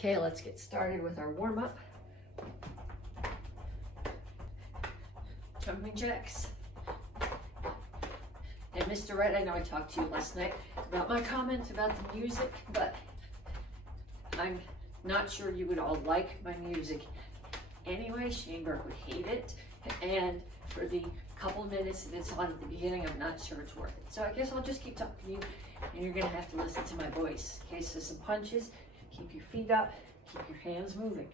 Okay, let's get started with our warm-up. Jumping jacks. And Mr. Red, I know I talked to you last night about my comments about the music, but I'm not sure you would all like my music anyway. Shaneberg would hate it. And for the couple of minutes that it's on at the beginning, I'm not sure it's worth it. So I guess I'll just keep talking to you, and you're gonna have to listen to my voice. Okay, so some punches, keep your feet up, keep your hands moving.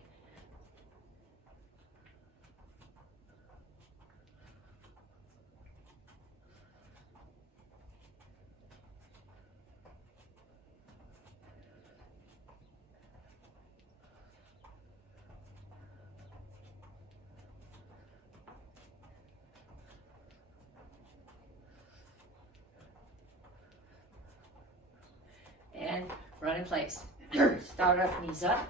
And run in place. Start up, knees up.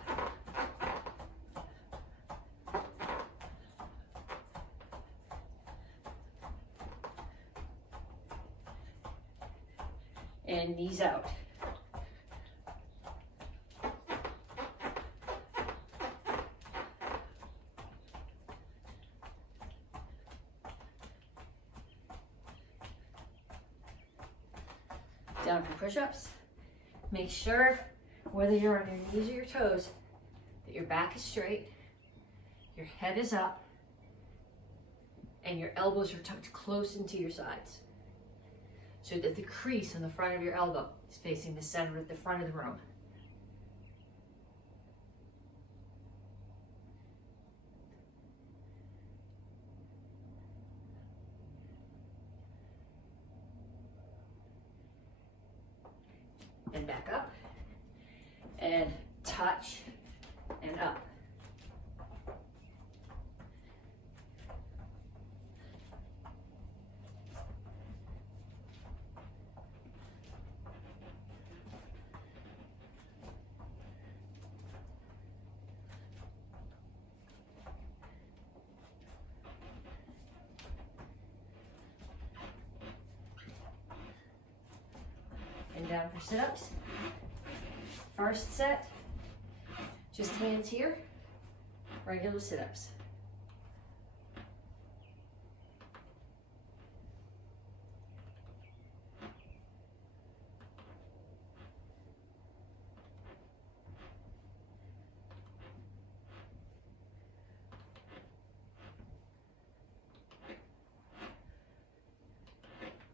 And knees out. Down for push-ups. Make sure, whether you're on your knees or your toes, that your back is straight, your head is up, and your elbows are tucked close into your sides, so that the crease on the front of your elbow is facing the center at the front of the room. And back up, and touch, and up. And down for sit-ups. First set, just hands here, regular sit-ups.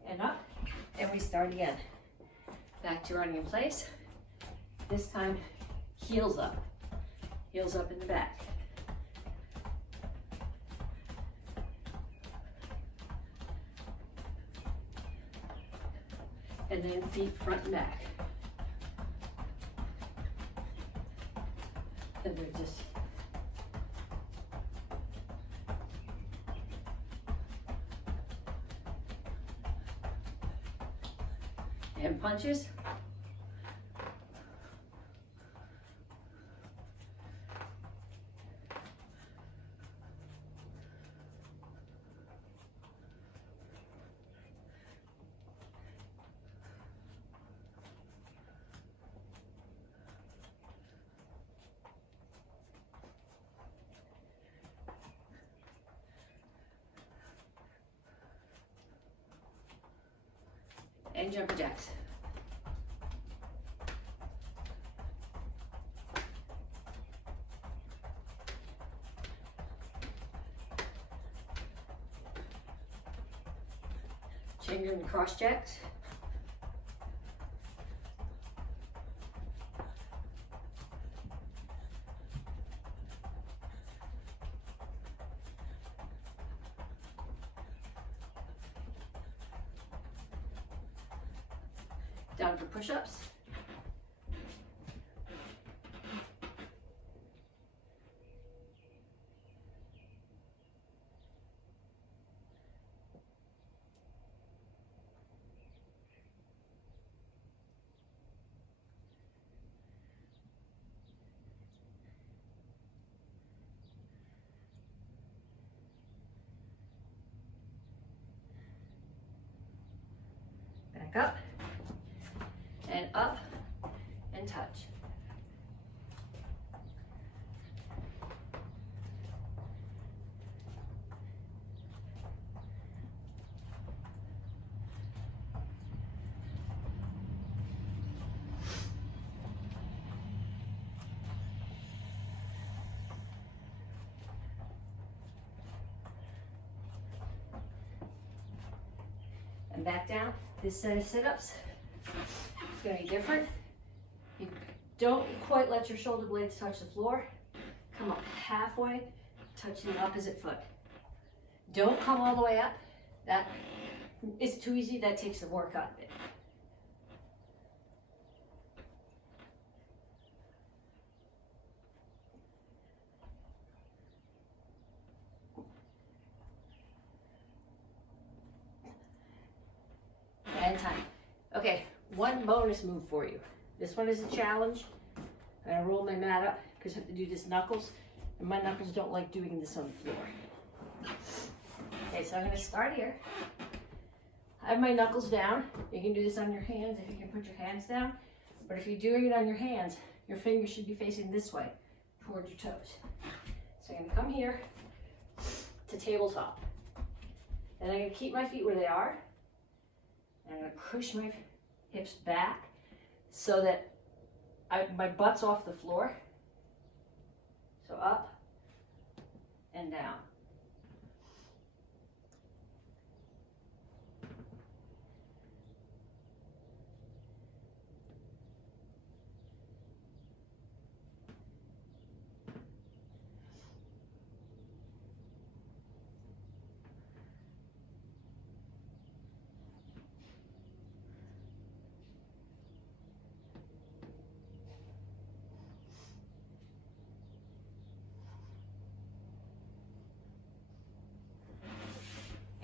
And up, and we start again. Back to running in place. This time, heels up in the back. And then feet front and back. And they're just and punches. And jumper jacks. Changing and cross jacks. Down for push-ups. Back up. And up and touch. And back down. This set of sit-ups is going to be different. You don't quite let your shoulder blades touch the floor. Come up halfway, touch the opposite foot. Don't come all the way up. That is too easy. That takes the work out of it. And time. Okay, one bonus move for you. This one is a challenge. I'm gonna roll my mat up because I have to do this knuckles, and my knuckles don't like doing this on the floor. Okay, so I'm gonna start here. I have my knuckles down. You can do this on your hands if you can put your hands down, but if you're doing it on your hands, your fingers should be facing this way towards your toes. So I'm gonna come here to tabletop, and I'm gonna keep my feet where they are. I'm going to push my hips back so that my butt's off the floor. So up and down.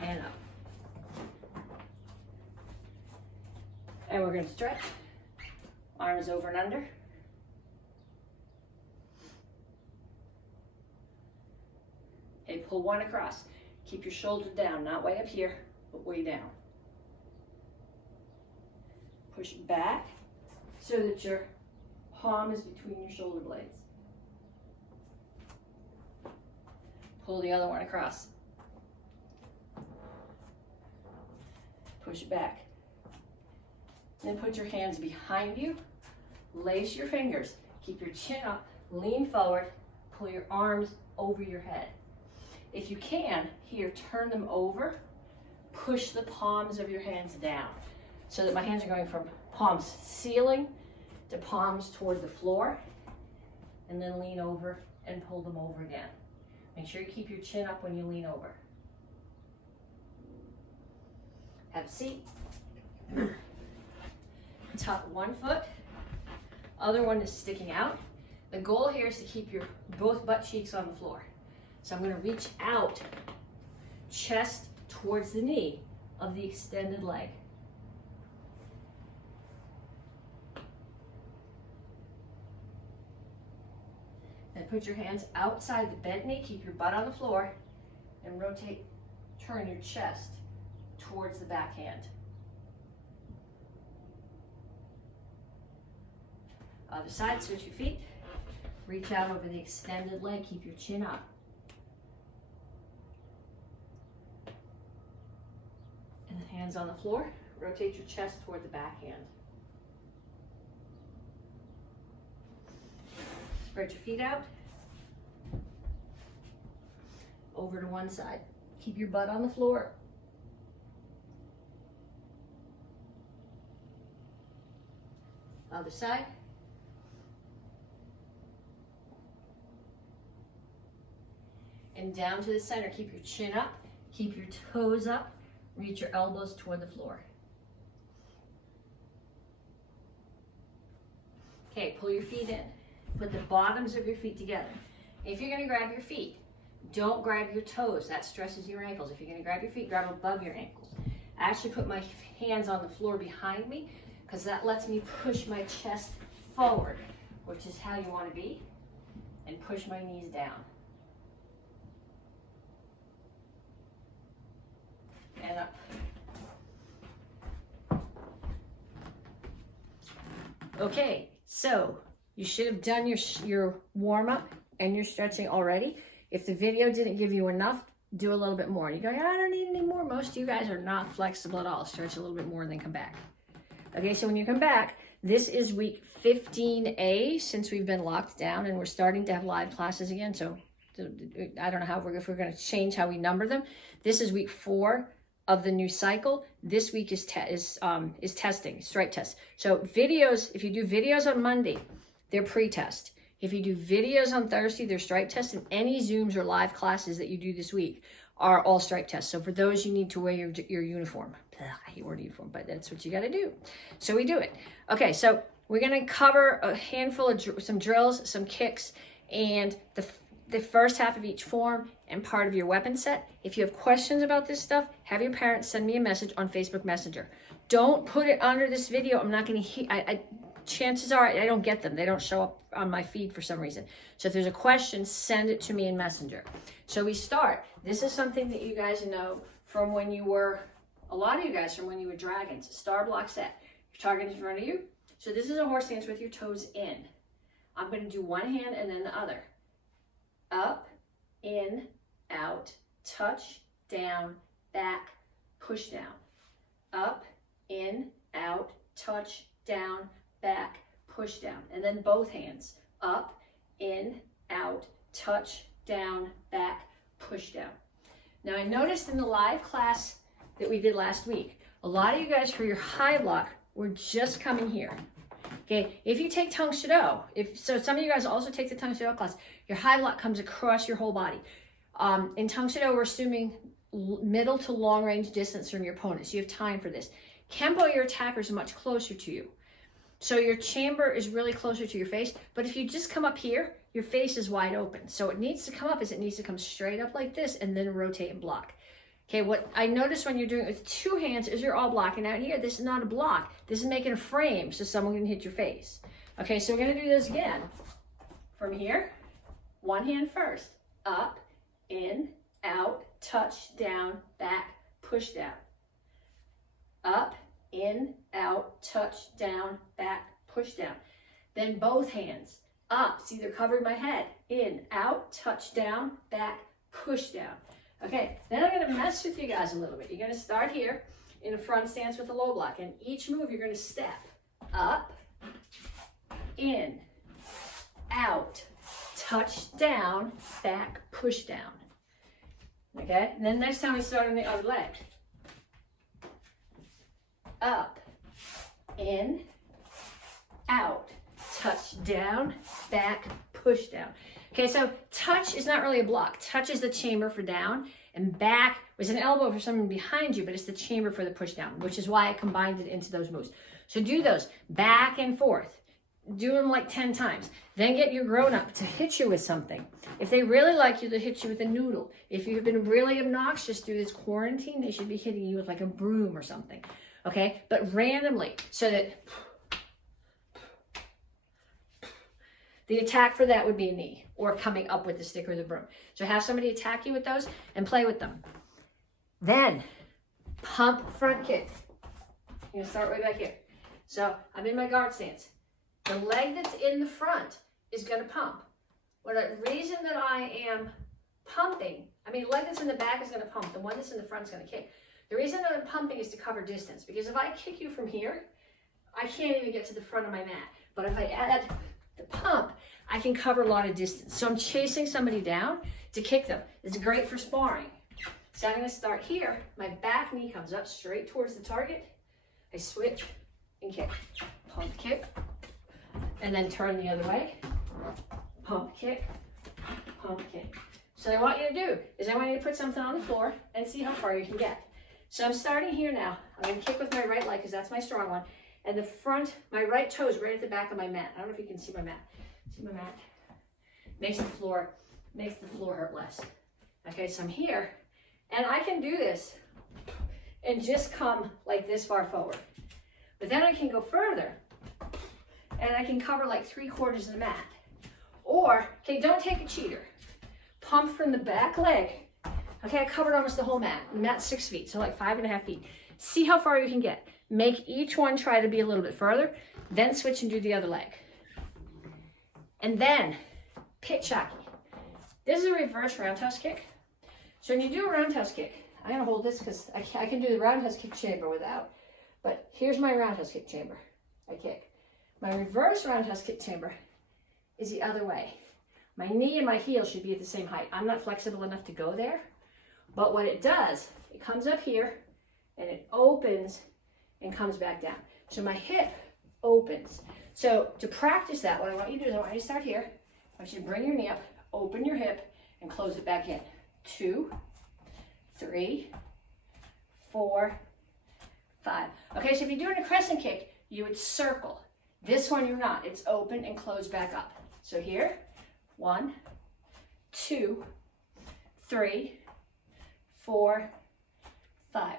And up. And we're going to stretch. Arms over and under. Okay, pull one across. Keep your shoulder down, not way up here, but way down. Push it back so that your palm is between your shoulder blades. Pull the other one across. Push it back. Then put your hands behind you. Lace your fingers. Keep your chin up. Lean forward. Pull your arms over your head. If you can, here, turn them over. Push the palms of your hands down so that my hands are going from palms ceiling to palms toward the floor. And then lean over and pull them over again. Make sure you keep your chin up when you lean over. Have a seat. Tuck one foot, other one is sticking out. The goal here is to keep your both butt cheeks on the floor. So I'm going to reach out, chest towards the knee of the extended leg. And put your hands outside the bent knee, keep your butt on the floor, and rotate, turn your chest towards the backhand. Other side, switch your feet. Reach out over the extended leg, keep your chin up. And then hands on the floor, rotate your chest toward the backhand. Spread your feet out. Over to one side. Keep your butt on the floor. Other side. And down to the center. Keep your chin up. Keep your toes up. Reach your elbows toward the floor. Okay, pull your feet in. Put the bottoms of your feet together. If you're going to grab your feet, don't grab your toes. That stresses your ankles. If you're going to grab your feet, grab above your ankles. I actually put my hands on the floor behind me because that lets me push my chest forward, which is how you want to be, and push my knees down. And up. Okay, so you should have done your warm-up and your stretching already. If the video didn't give you enough, do a little bit more. You go, I don't need any more. Most of you guys are not flexible at all. Stretch a little bit more and then come back. Okay, so when you come back, this is week 15A since we've been locked down and we're starting to have live classes again. So I don't know if we're going to change how we number them. This is week 4 of the new cycle. This week is testing, strike test. So videos, if you do videos on Monday, they're pre-test. If you do videos on Thursday, they're strike tests, and any Zooms or live classes that you do this week are all strike tests. So for those, you need to wear your uniform. Ugh, I hate wearing uniform, but that's what you got to do. So we do it. Okay, so we're going to cover a handful of some drills, some kicks, and the first half of each form and part of your weapon set. If you have questions about this stuff, have your parents send me a message on Facebook Messenger. Don't put it under this video. I'm not going to chances are I don't get them. They don't show up on my feed for some reason. So if there's a question, send it to me in Messenger. So we start. This is something that you guys know from when you were, a lot of you guys from when you were dragons. Star block set. Your target is in front of you. So this is a horse stance with your toes in. I'm going to do one hand and then the other. Up, in, out, touch, down, back, push down. Up, in, out, touch, down, back, push down. And then both hands. Up, in, out, touch, down, back, push down. Now I noticed in the live class that we did last week, a lot of you guys for your high lock were just coming here. Okay, if you take Tung Shido, some of you guys also take the Tung Shido class, your high lock comes across your whole body. In Tung Shido, we're assuming middle to long range distance from your opponent, so you have time for this. Kempo, your attackers are much closer to you. So your chamber is really closer to your face, but if you just come up here, your face is wide open. So it needs to come up it needs to come straight up like this and then rotate and block. Okay, what I notice when you're doing it with two hands is you're all blocking out here. This is not a block. This is making a frame so someone can hit your face. Okay, so we're gonna do this again. From here, one hand first. Up, in, out, touch, down, back, push down. Up, in, out, touch, down, back, push down. Then both hands. Up, see they're covering my head. In, out, touch, down, back, push down. Okay, then I'm gonna mess with you guys a little bit. You're gonna start here in a front stance with a low block, and each move you're gonna step. Up, in, out, touch down, back, push down. Okay, and then next time we start on the other leg. Up, in, out, touch down, back, push down. Okay, so touch is not really a block. Touch is the chamber for down, and back was an elbow for someone behind you, but it's the chamber for the push down, which is why I combined it into those moves. So do those back and forth. Do them like 10 times. Then get your grown-up to hit you with something. If they really like you, they'll hit you with a noodle. If you've been really obnoxious through this quarantine, they should be hitting you with like a broom or something. Okay, but randomly, so that the attack for that would be a knee or coming up with the stick or the broom. So have somebody attack you with those and play with them. Then pump front kick. You're gonna start right back here. So I'm in my guard stance. The leg that's in the front is gonna pump. The reason that I am pumping, the leg that's in the back is gonna pump. The one that's in the front is gonna kick. The reason that I'm pumping is to cover distance, because if I kick you from here, I can't even get to the front of my mat. But if I add the pump, I can cover a lot of distance. So I'm chasing somebody down to kick them. It's great for sparring. So I'm gonna start here. My back knee comes up straight towards the target. I switch and kick. Pump, kick, and then turn the other way. Pump, kick, pump, kick. So what I want you to do is I want you to put something on the floor and see how far you can get. So I'm starting here now. I'm gonna kick with my right leg because that's my strong one. And the front, my right toe is right at the back of my mat. I don't know if you can see my mat. See my mat? Makes the floor hurt less. Okay, so I'm here, and I can do this and just come like this far forward. But then I can go further, and I can cover like 3/4 of the mat. Or, okay, don't take a cheater. Pump from the back leg. Okay, I covered almost the whole mat. The mat's 6 feet, so like 5.5 feet. See how far you can get. Make each one try to be a little bit further, then switch and do the other leg. And then, Petsching. This is a reverse roundhouse kick. So when you do a roundhouse kick, I'm gonna hold this because I can do the roundhouse kick chamber without, but here's my roundhouse kick chamber. I kick. My reverse roundhouse kick chamber is the other way. My knee and my heel should be at the same height. I'm not flexible enough to go there, but what it does, it comes up here, and it opens and comes back down. So my hip opens. So to practice that, what I want you to do is I want you to start here. I want you to bring your knee up, open your hip, and close it back in. 2, 3, 4, 5. Okay, so if you're doing a crescent kick, you would circle. This one you're not. It's open and close back up. So here, 1, 2, 3, 4, 5.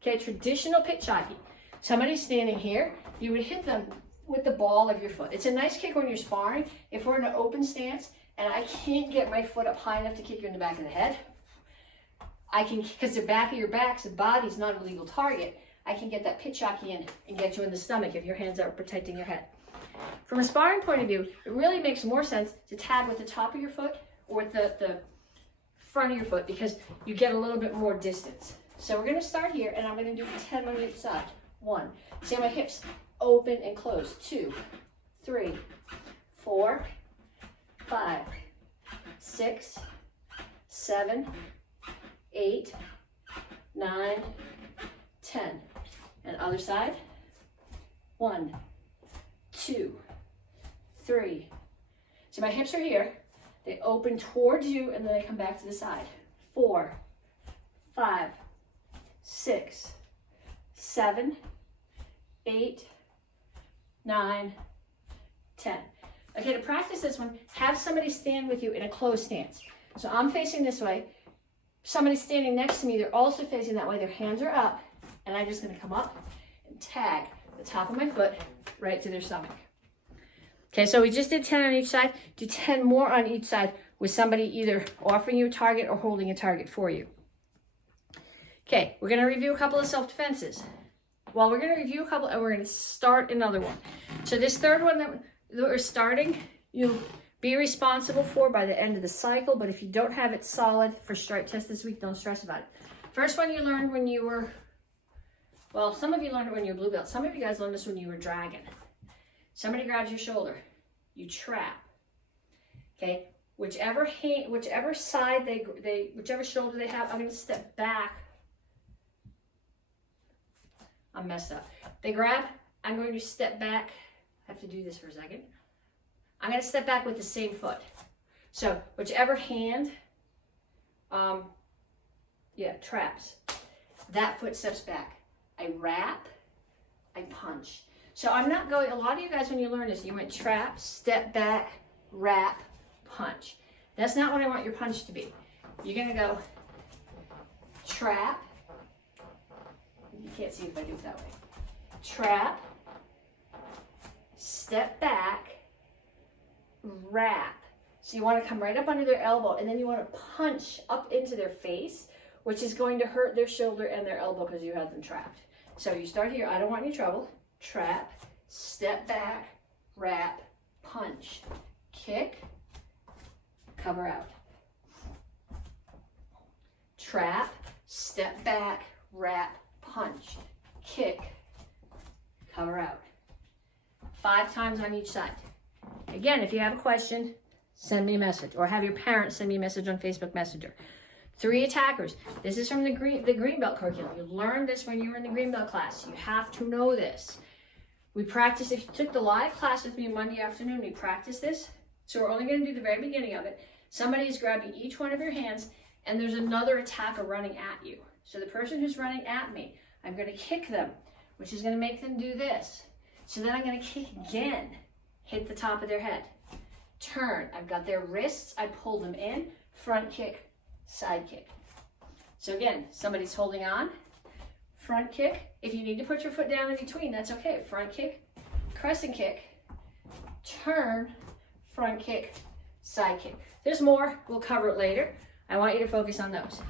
Okay, traditional pitch hockey. Somebody's standing here, you would hit them with the ball of your foot. It's a nice kick when you're sparring. If we're in an open stance and I can't get my foot up high enough to kick you in the back of the head, I can, because the back of your back's the body's not a legal target, I can get that pitch hockey in and get you in the stomach if your hands are protecting your head. From a sparring point of view, it really makes more sense to tag with the top of your foot or with the front of your foot because you get a little bit more distance. So we're going to start here and I'm going to do 10 on each side. 1. See my hips open and close. 2, 3, 4, 5, 6, 7, 8, 9, 10. And other side. 1, 2, 3. So my hips are here. They open towards you and then they come back to the side. 4, 5, 6, 7, 8, 9, 10. Okay, to practice this one, have somebody stand with you in a closed stance. So I'm facing this way. Somebody's standing next to me. They're also facing that way. Their hands are up. And I'm just going to come up and tag the top of my foot right to their stomach. Okay, so we just did 10 on each side. Do 10 more on each side with somebody either offering you a target or holding a target for you. Okay, we're going to review a couple of self-defenses. Well, we're going to review a couple and we're going to start another one. So this third one that we're starting, you'll be responsible for by the end of the cycle, but if you don't have it solid for stripe test this week, don't stress about it. First one you learned when you were, well, some of you learned it when you were blue belt. Some of you guys learned this when you were dragon. Somebody grabs your shoulder. You trap. Okay? Whichever side whichever shoulder they have, I'm going to step back. I'm messed up. They grab, I'm going to step back. I have to do this for a second. I'm going to step back with the same foot. So whichever hand, traps. That foot steps back. I wrap, I punch. So I'm not going, a lot of you guys when you learn this, you went trap, step back, wrap, punch. That's not what I want your punch to be. You're going to go trap. You can't see if I do it that way. Trap, step back, wrap. So you want to come right up under their elbow and then you want to punch up into their face, which is going to hurt their shoulder and their elbow because you have them trapped. So you start here. I don't want any trouble. Trap, step back, wrap, punch, kick, cover out. Trap, step back, wrap, punch, kick, cover out. 5 times on each side. Again, if you have a question, send me a message or have your parents send me a message on Facebook Messenger. 3 attackers. This is from the green belt curriculum. You learned this when you were in the green belt class. You have to know this. We practice, if you took the live class with me Monday afternoon, we practice this. So we're only going to do the very beginning of it. Somebody is grabbing each one of your hands and there's another attacker running at you. So the person who's running at me, I'm going to kick them, which is going to make them do this. So then I'm going to kick again, hit the top of their head. Turn, I've got their wrists, I pull them in, front kick, side kick. So again, somebody's holding on, front kick. If you need to put your foot down in between, that's okay. Front kick, crescent kick, turn, front kick, side kick. There's more, we'll cover it later. I want you to focus on those.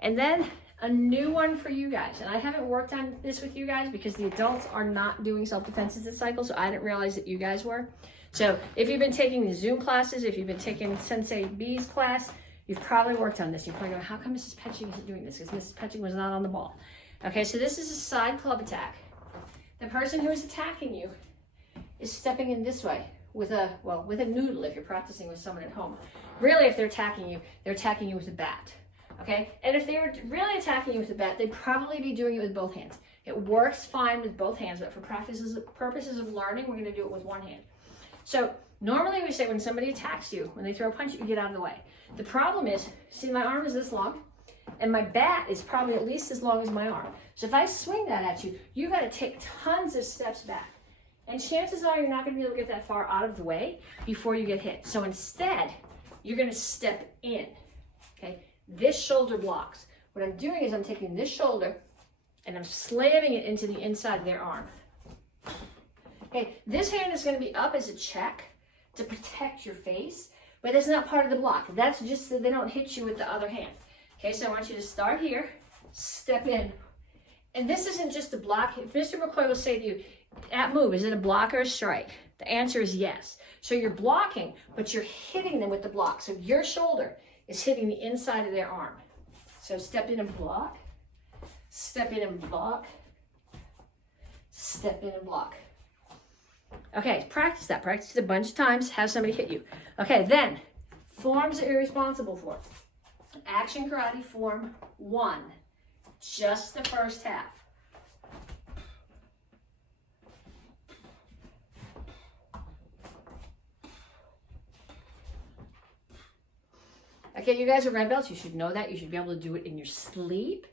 And then a new one for you guys. And I haven't worked on this with you guys because the adults are not doing self-defenses this cycle, so I didn't realize that you guys were. So if you've been taking the Zoom classes, if you've been taking Sensei B's class, you've probably worked on this. You're probably going, how come Mrs. Petsching isn't doing this? Because Mrs. Petsching was not on the ball. Okay, so this is a side club attack. The person who is attacking you is stepping in this way with a noodle if you're practicing with someone at home. Really, if they're attacking you with a bat. Okay, and if they were really attacking you with the bat, they'd probably be doing it with both hands. It works fine with both hands, but for purposes of learning, we're gonna do it with one hand. So normally we say when somebody attacks you, when they throw a punch, you get out of the way. The problem is, see my arm is this long, and my bat is probably at least as long as my arm. So if I swing that at you, you gotta take tons of steps back. And chances are you're not gonna be able to get that far out of the way before you get hit. So instead, you're gonna step in, okay? This shoulder blocks. What I'm doing is I'm taking this shoulder and I'm slamming it into the inside of their arm. Okay, this hand is gonna be up as a check to protect your face, but that's not part of the block. That's just so they don't hit you with the other hand. Okay, so I want you to start here, step in. And this isn't just a block. If Mr. McCoy will say to you, at move, is it a block or a strike? The answer is yes. So you're blocking, but you're hitting them with the block. So your shoulder is hitting the inside of their arm. So step in and block, step in and block, step in and block. Okay, practice that. Practice it a bunch of times. Have somebody hit you. Okay, then, forms that you're responsible for. Action Karate Form 1, just the first half. Okay, you guys are red belts. You should know that. You should be able to do it in your sleep.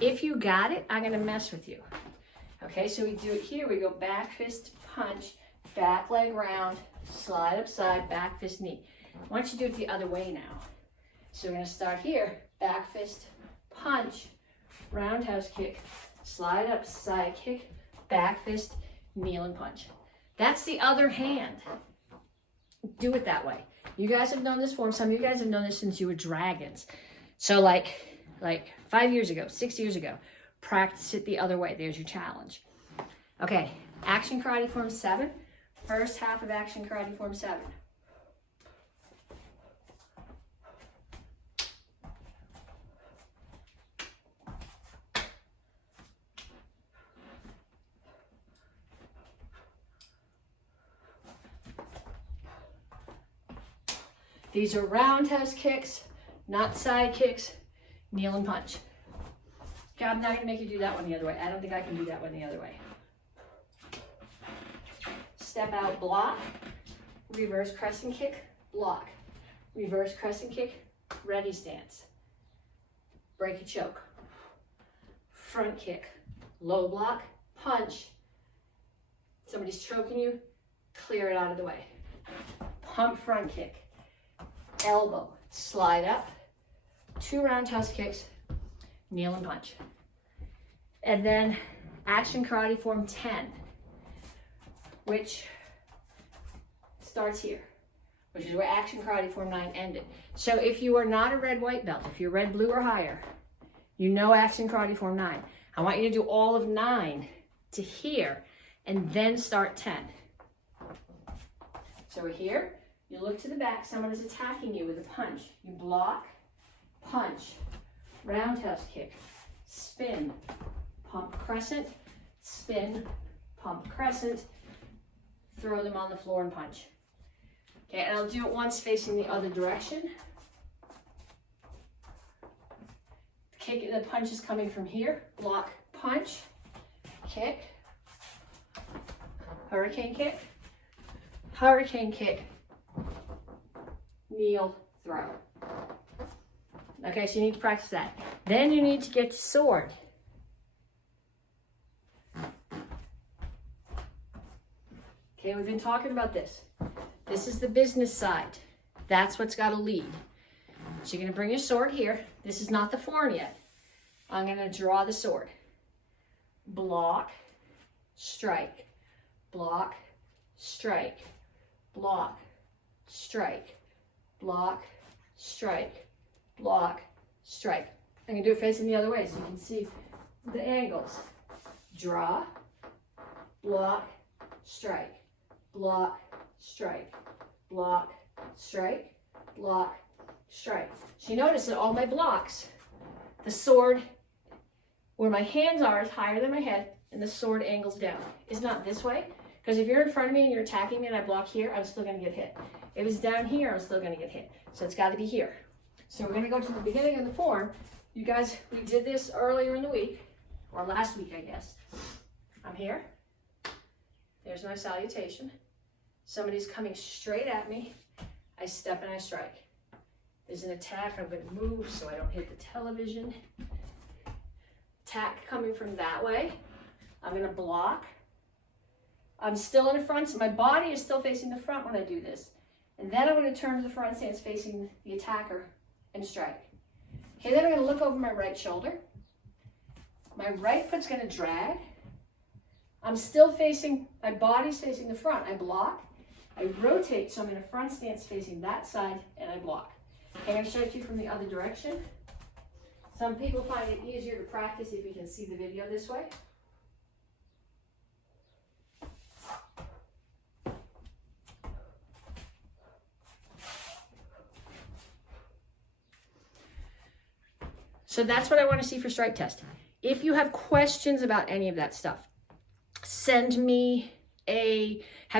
If you got it, I'm going to mess with you. Okay, so we do it here. We go back fist, punch, back leg round, slide upside, back fist, knee. Why don't you do it the other way now? So we're going to start here. Back fist, punch, roundhouse kick, slide up, side kick, back fist, kneel and punch. That's the other hand. Do it that way. You guys have known this form. Some of you guys have known this since you were dragons. So like 5 years ago, 6 years ago, practice it the other way. There's your challenge. Okay, Action Karate Form 7. First half of Action Karate Form 7. These are roundhouse kicks, not side kicks, kneel and punch. Okay, I'm not going to make you do that one the other way. I don't think I can do that one the other way. Step out, block, reverse crescent kick, block, reverse crescent kick, ready stance, break a choke, front kick, low block, punch. Somebody's choking you, clear it out of the way. Pump front kick. Elbow, slide up, 2 roundhouse kicks, kneel and punch. And then Action Karate Form 10, which starts here, which is where Action Karate Form 9 ended. So if you are not a red white belt, if you're red blue or higher, you know Action Karate Form 9. I want you to do all of 9 to here and then start 10. So we're here. You look to the back, someone is attacking you with a punch. You block, punch, roundhouse kick, spin, pump crescent, spin, pump crescent, throw them on the floor and punch. Okay, and I'll do it once facing the other direction. The punch is coming from here. Block, punch, kick, hurricane kick, kneel, throw. Okay, so you need to practice that. Then you need to get your sword. Okay, we've been talking about this. This is the business side. That's what's got to lead. So you're going to bring your sword here. This is not the form yet. I'm going to draw the sword. Block, strike, block, strike, block, strike, block, strike, block, strike. I'm going to do it facing the other way so you can see the angles. Draw, block, strike, block, strike, block, strike, block, strike. So you notice that all my blocks, the sword, where my hands are is higher than my head, and the sword angles down. It's not this way, because if you're in front of me and you're attacking me and I block here, I'm still going to get hit. If it's down here, I'm still going to get hit. So it's got to be here. So we're gonna go to the beginning of the form. You guys, we did this earlier in the week, or last week, I guess. I'm here. There's my salutation. Somebody's coming straight at me. I step and I strike. There's an attack. I'm gonna move so I don't hit the television. Attack coming from that way. I'm gonna block. I'm still in the front, so my body is still facing the front when I do this. And then I'm gonna turn to the front stance facing the attacker and strike. Okay, then I'm gonna look over my right shoulder. My right foot's gonna drag. I'm still facing, my body's facing the front. I block, I rotate, so I'm in a front stance facing that side, and I block. Okay, I'm gonna show it to you from the other direction. Some people find it easier to practice if you can see the video this way. So that's what I want to see for strike test. If you have questions about any of that stuff, have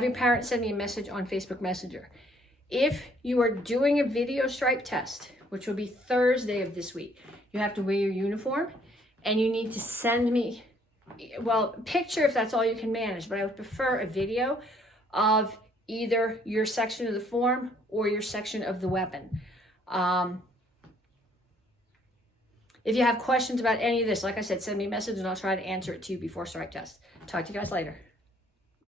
your parents send me a message on Facebook Messenger. If you are doing a video strike test, which will be Thursday of this week, you have to wear your uniform and you need to send me, well, picture if that's all you can manage, but I would prefer a video of either your section of the form or your section of the weapon. If you have questions about any of this, like I said, send me a message and I'll try to answer it to you before strike test. Talk to you guys later.